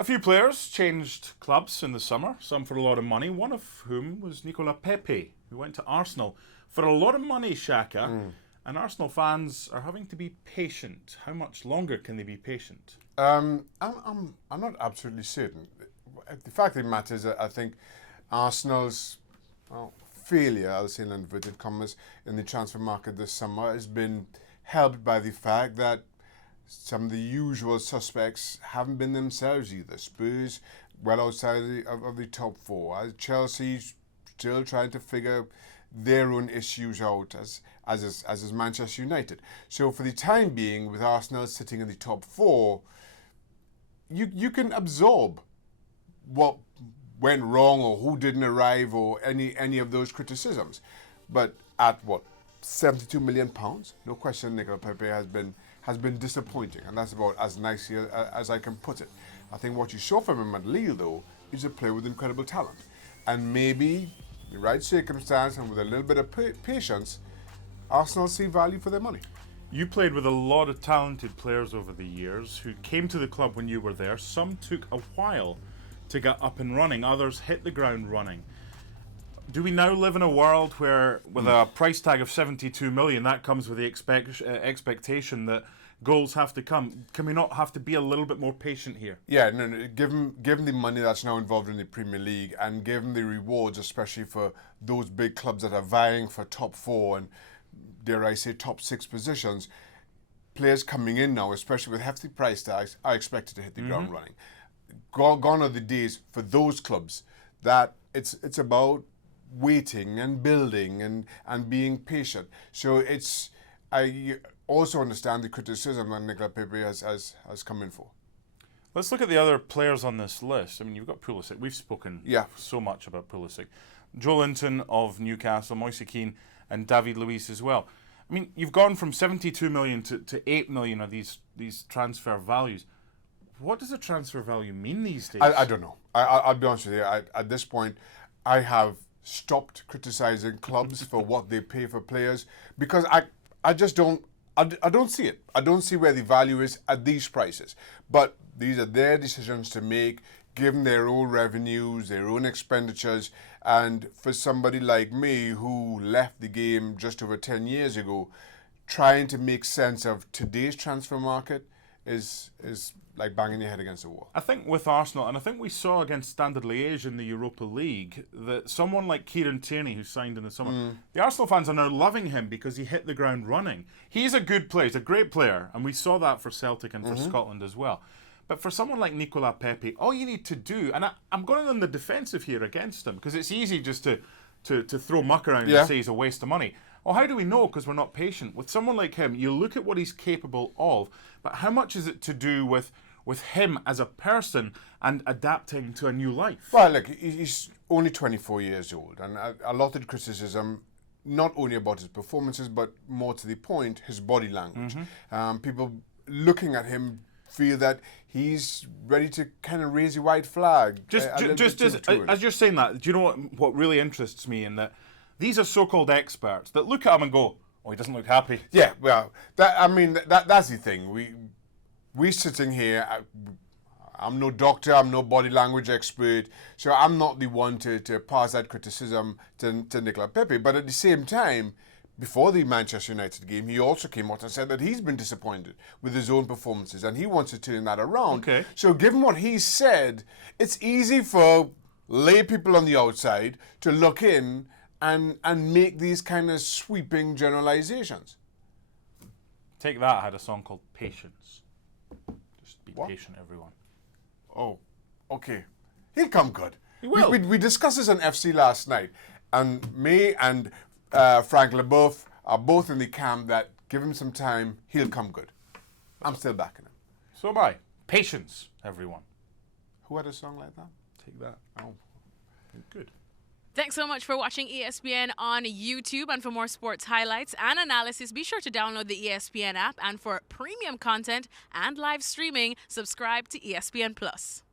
A few players changed clubs in the summer, some for a lot of money, one of whom was Nicolas Pepe, who went to Arsenal for a lot of money, Shaka. And Arsenal fans are having to be patient. How much longer can they be patient? I'm not absolutely certain. The fact of the matter is that I think Arsenal's failure, I'll say in inverted commas, in the transfer market this summer has been helped by the fact that some of the usual suspects haven't been themselves either. Spurs, well outside of the top four. Chelsea still trying to figure their own issues out, as is Manchester United. So for the time being, with Arsenal sitting in the top four, you can absorb what went wrong or who didn't arrive or any of those criticisms. But at what, £72 million? No question Nicolas Pepe has been disappointing, and that's about as nicely as I can put it. I think what you saw from him at Lille, though, is a player with incredible talent. And maybe, the right circumstance and with a little bit of patience, Arsenal see value for their money. You played with a lot of talented players over the years who came to the club when you were there. Some took a while to get up and running, others hit the ground running. Do we now live in a world where, with a price tag of 72 million, that comes with the expectation that goals have to come? Can we not have to be a little bit more patient here? Yeah, no. Given the money that's now involved in the Premier League, and given the rewards, especially for those big clubs that are vying for top four and, dare I say, top six positions, players coming in now, especially with hefty price tags, are expected to hit the ground running. Gone are the days for those clubs that it's about waiting and building and being patient. So I also understand the criticism that Nicolas Pepe has come in for. Let's look at the other players on this list. I mean, you've got Pulisic. We've spoken so much about Pulisic. Joelinton of Newcastle, Moise Kean, and David Luiz as well. I mean, you've gone from 72 million to 8 million of these transfer values. What does a transfer value mean these days? I don't know. I'll be honest with you. At this point, I have stopped criticizing clubs for what they pay for players, because I just don't. I don't see it. I don't see where the value is at these prices. But these are their decisions to make, given their own revenues, their own expenditures. And for somebody like me who left the game just over 10 years ago, trying to make sense of today's transfer market is like banging your head against a wall. I think with Arsenal, and I think we saw against Standard Liège in the Europa League, that someone like Kieran Tierney, who signed in the summer, the Arsenal fans are now loving him because he hit the ground running. He's a good player, he's a great player, and we saw that for Celtic and for Scotland as well. But for someone like Nicolas Pepe, all you need to do, and I'm going on the defensive here against him, because it's easy just to throw muck around and say he's a waste of money. Well, how do we know? Because we're not patient. With someone like him, you look at what he's capable of, but how much is it to do with him as a person and adapting to a new life? Well, look, he's only 24 years old, and a lot of the criticism, not only about his performances, but more to the point, his body language. People looking at him feel that he's ready to kind of raise a white flag. As you're saying that, do you know what really interests me in that? These are so-called experts that look at him and go, "Oh, he doesn't look happy." Yeah, well, that's the thing. We sitting here. I'm no doctor. I'm no body language expert, so I'm not the one to pass that criticism to Nicolas Pepe. But at the same time, before the Manchester United game, he also came out and said that he's been disappointed with his own performances and he wants to turn that around. Okay. So given what he said, it's easy for lay people on the outside to look in and make these kind of sweeping generalizations. Take That had a song called Patience. Just be patient, everyone. Oh, okay. He'll come good. He will. We discussed this on FC last night, and me and Frank Leboeuf are both in the camp that give him some time, he'll come good. I'm still backing him. So am I. Patience, everyone. Who had a song like that? Take That. Oh, Good. Thanks so much for watching ESPN on YouTube. And for more sports highlights and analysis, be sure to download the ESPN app. And for premium content and live streaming, subscribe to ESPN Plus.